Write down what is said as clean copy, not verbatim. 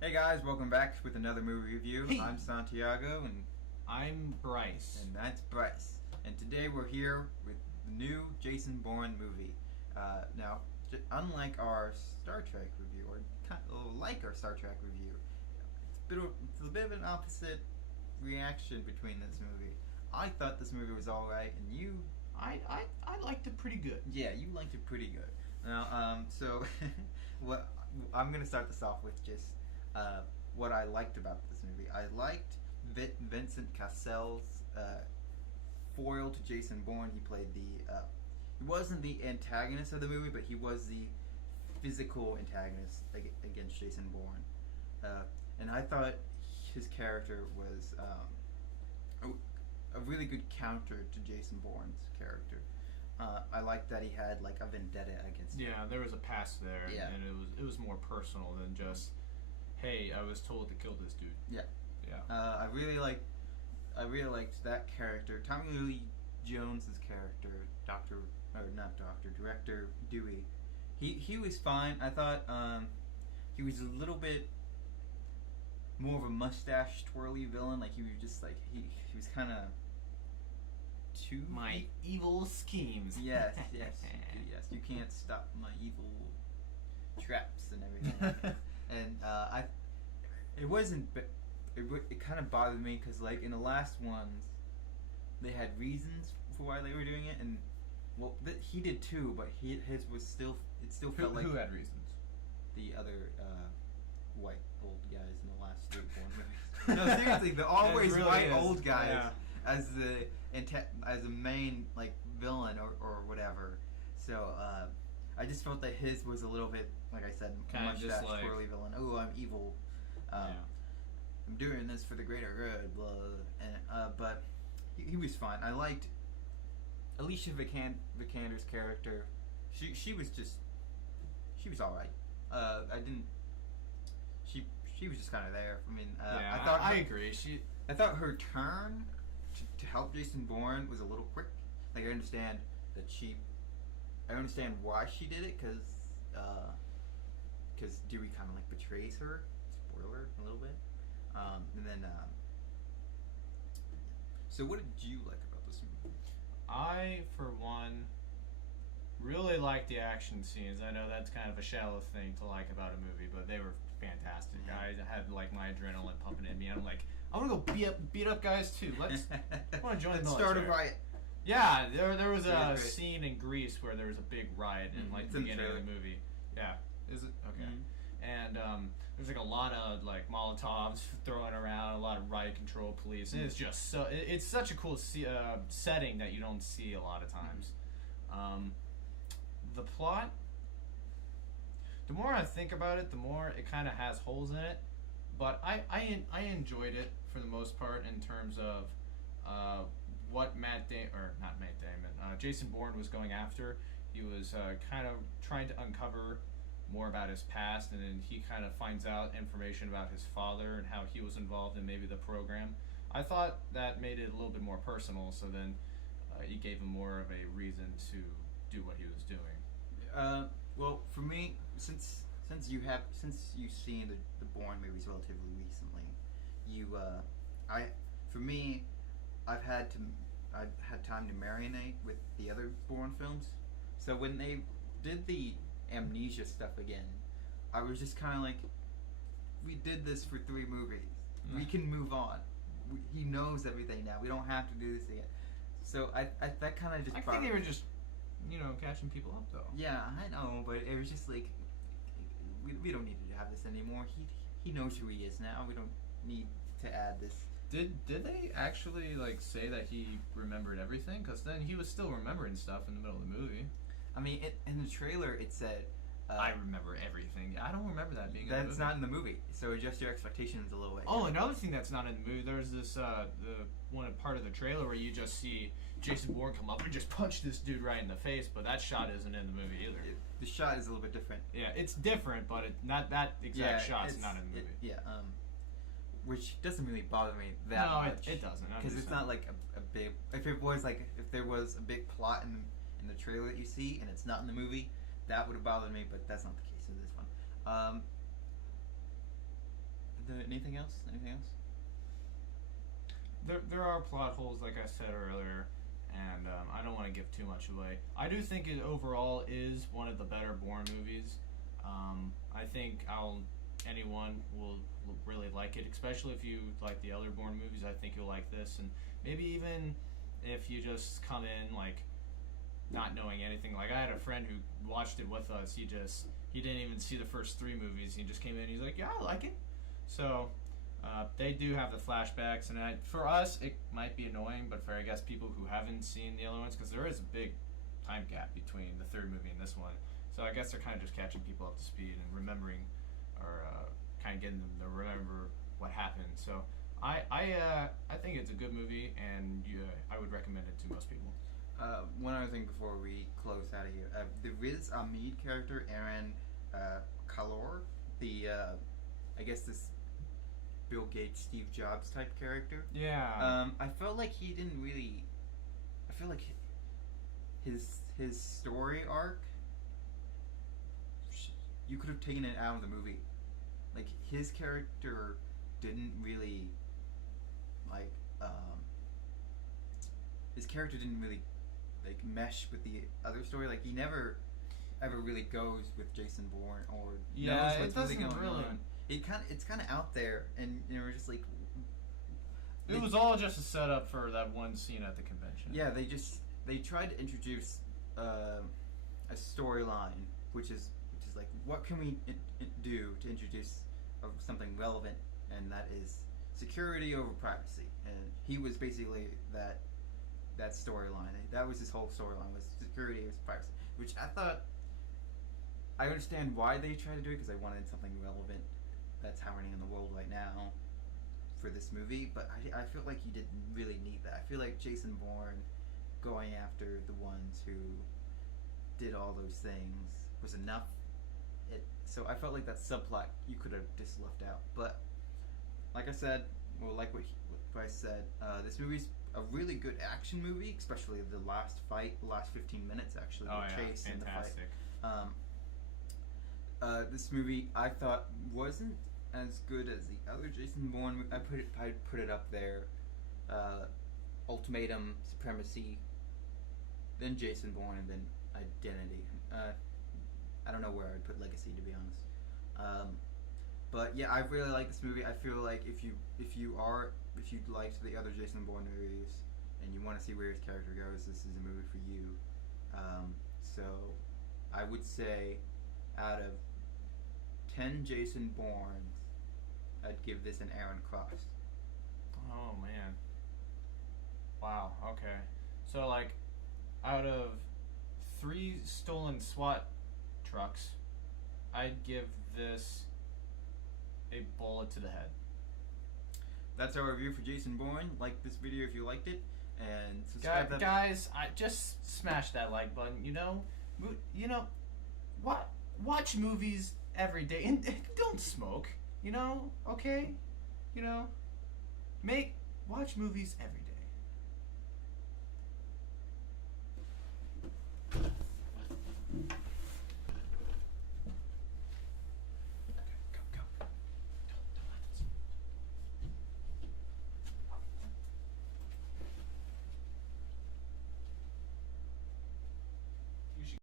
Hey guys, welcome back with another movie review. Hey. I'm Santiago, and I'm Bryce. that's Bryce. And today we're here with the new Jason Bourne movie. Now, unlike our Star Trek review, or kind of like our Star Trek review, it's a bit of an opposite reaction between this movie. I thought this movie was alright, and you... I liked it pretty good. Yeah, you liked it pretty good. Now, so what I'm gonna start this off with just what I liked about this movie. I liked Vincent Cassel's foil to Jason Bourne. He played the he wasn't the antagonist of the movie, but he was the physical antagonist against Jason Bourne. And I thought his character was a really good counter to Jason Bourne's character. I liked that he had like a vendetta against him. Yeah, there was a past there, Yeah. and it was more personal than just, hey, I was told to kill this dude. Yeah. Yeah. I really liked that character. Tommy Lee Jones's character, Director Dewey. He was fine. I thought he was a little bit more of a mustache twirly villain. Like he was just like he was kind of too My evil schemes. Yes, yes. You can't stop my evil traps and everything. And it wasn't. It kind of bothered me because, like, in the last ones, they had reasons for why they were doing it, and well, he did too. But his was still. It still felt like who had reasons? the other white old guys in the last three Bourne movies. No, seriously, the always really white is. old guys Yeah. as the main like villain or whatever. So I just felt that his was a little bit, like I said, Kinda much just that like- twirly villain. Oh, I'm evil. Yeah. I'm doing this for the greater good. Blah. And but he was fine. I liked Alicia Vikander's character. She was all right. I didn't. She was just kind of there. I mean, Yeah, I thought I agree. I thought her turn to help Jason Bourne was a little quick. Like I understand why she did it because Dewey kind of like betrays her. Spoiler a little bit. And then so what did you like about this movie? I, for one, really liked the action scenes. I know that's kind of a shallow thing to like about a movie, but they were fantastic. Yeah. I had like my adrenaline pumping in me. I'm like, I want to go beat up guys too. I want to join the Let's start a military. riot. Yeah, there was Yeah, a great. scene in Greece where there was a big riot in like It's the in the beginning of the trailer. movie. Yeah, is it okay? Mhm. And there's like a lot of like Molotovs throwing around, a lot of riot control police, and it's just so it's such a cool setting that you don't see a lot of times. The plot, the more I think about it, the more it kind of has holes in it. But I enjoyed it for the most part in terms of what Jason Bourne was going after. He was kind of trying to uncover more about his past, and then he kind of finds out information about his father and how he was involved in maybe the program. I thought that made it a little bit more personal, so then it gave him more of a reason to do what he was doing. Well, for me, since you've seen the Bourne movies relatively recently, I've had time to marinate with the other Bourne films. So when they did the amnesia stuff again, I was just kind of like, we did this for 3 movies. We can move on. He knows everything now. We don't have to do this again. So I that kind of just. I think they were just, catching people up though. Yeah, I know, but it was just like, we don't need to have this anymore. He knows who he is now. We don't need to add this. Did they actually like say that he remembered everything? Because then he was still remembering stuff in the middle of the movie. I mean, in the trailer it said. I remember everything. I don't remember that being in the movie. That's not in the movie, so adjust your expectations a little bit. Oh, another thing that's not in the movie, there's this the one part of the trailer where you just see Jason Bourne come up and just punch this dude right in the face, but that shot isn't in the movie either. The shot is a little bit different. Yeah, it's different, but not that exact shot's not in the movie. Which doesn't really bother me that much. No, it doesn't. Because it's not like a big. If there was a big plot in the trailer that you see and it's not in the movie, that would have bothered me. But that's not the case in this one. anything else? Anything else? There are plot holes, like I said earlier, and I don't want to give too much away. I do think it overall is one of the better Bourne movies. I think anyone will really like it, especially if you like the other Bourne movies. I think you'll like this, and maybe even if you just come in like not knowing anything. Like I had a friend who watched it with us. He didn't even see the first 3 movies. He just came in. He's like, yeah, I like it. So they do have the flashbacks, and for us it might be annoying, but for I guess people who haven't seen the other ones, because there is a big time gap between the 3rd movie and this one. So I guess they're kind of just catching people up to speed and remembering, or kind of getting them to remember what happened. So I think it's a good movie, and I would recommend it to most people. One other thing before we close out of here. The Riz Ahmed character, Aaron Kalor, I guess this Bill Gates, Steve Jobs type character. Yeah. I felt like he didn't really. I feel like his story arc. You could have taken it out of the movie. Like his character didn't really like. His character didn't really like mesh with the other story. Like he never ever really goes with Jason Bourne or knows what's really going on. It's kind of out there, and we're just like. It was all just a setup for that one scene at the convention. Yeah, they tried to introduce a storyline, which is like, what can we do to introduce something relevant, and that is security over privacy, and he was basically that storyline. That was his whole storyline, was security over privacy, which I thought. I understand why they tried to do it, because they wanted something relevant that's happening in the world right now for this movie, but I feel like you didn't really need that. I feel like Jason Bourne going after the ones who did all those things was enough. So I felt like that subplot you could have just left out. But like I said, like what I said, this movie's a really good action movie, especially the last fight, the last 15 minutes actually, the chase and the fight. This movie I thought wasn't as good as the other Jason Bourne. I put it up there. Ultimatum, Supremacy, then Jason Bourne, and then Identity. I don't know where I'd put Legacy, to be honest. But yeah, I really like this movie. I feel like if you liked the other Jason Bourne movies and you want to see where his character goes, this is a movie for you. So I would say out of 10 Jason Bournes, I'd give this an Aaron Cross. Oh man. Wow. Okay. So like, out of 3 stolen SWAT trucks, I'd give this a bullet to the head. That's our review for Jason Bourne. Like this video if you liked it, and subscribe. Guys, I just smash that like button. Watch movies every day and don't smoke. Okay, watch movies every day.